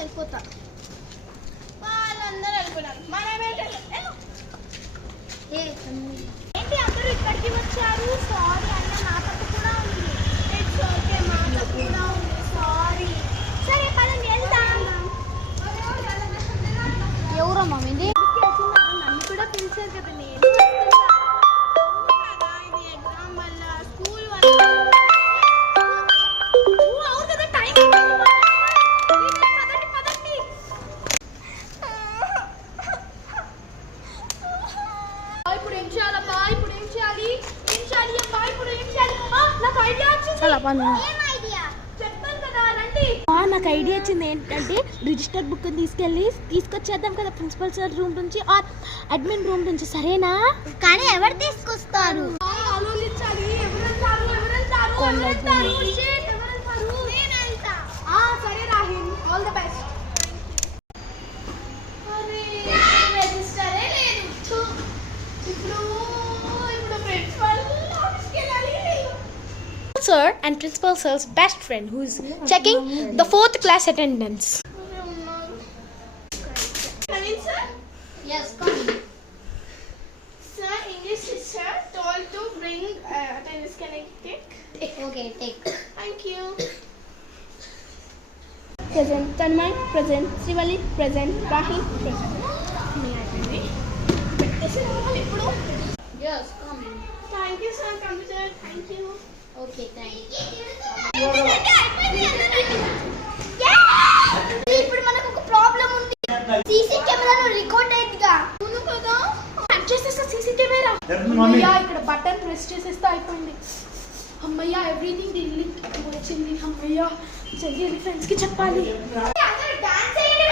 వెళ్ళిపోతా. వాళ్ళందరూ వెళ్ళిపోయారు, మనమే ఏంటి అందరూ ఇక్కడికి వచ్చారు? సారీ అన్న, నా తప్పు కూడా ఉంది. ఇట్స్ ఓకే, మా తప్పు కూడా ఉంది, సారీ. సరే పదండి వెళ్దాం. ఎవరమ్మా మీది? నన్ను కూడా పిలిచారు కదా, నేను ఇది ఎగ్జామ్ వల్ల స్కూల్ వల్ల. అవును కదా, టైం పదండి పదండి. ఇప్పుడు ఏం చేయాలమ్మా? ఇప్పుడు ఏం చేయాలి? ఏం చేయాలి అమ్మా? ఇప్పుడు ఏం చేయాలి? నాకు ఐడియా వచ్చింది. ఏం ఐడియా? చెప్పాను కదా, రండి. నాకు ఐడియా వచ్చింది. ఏంటంటే రిజిస్టర్ బుక్ తీసుకొచ్చేద్దాం కదా ప్రిన్సిపల్ సార్ రూమ్ నుంచి ఆర్ అడ్మిన్ రూమ్ నుంచి, సరేనా? కానీ ఎవరు తీసుకొస్తారు? ఆలోచించాలి. సరే Rahil, all the best. Sir and principal sir's best friend who is checking the 4th class attendance. Come in, sir. Yes, come in. Sir, English teacher told to bring attendance. Can I take? Okay, take. Thank you. Present. Tanmay, present. Srivali, present. Rahil, present. Yes, come in. Thank you, sir. Computer. Thank you. Okay, thank you. ఇప్పుడు మనకు ఒక problem ఉంది. CC కెమెరాలో record అయ్యిందిగా. అవును కదా, cut చేసేస్తా CC camera. అమ్మయ్యా, ఇక్కడ బటన్ ప్రెస్ చేసేస్తే అయిపోయింది. అమ్మయ్యా, ఎవ్రీథింగ్ డిలీట్ వచ్చింది. అమ్మయ్యా, చెల్లి ఫ్రెండ్స్ కి చెప్పాలి. డాన్స్ చేయండి.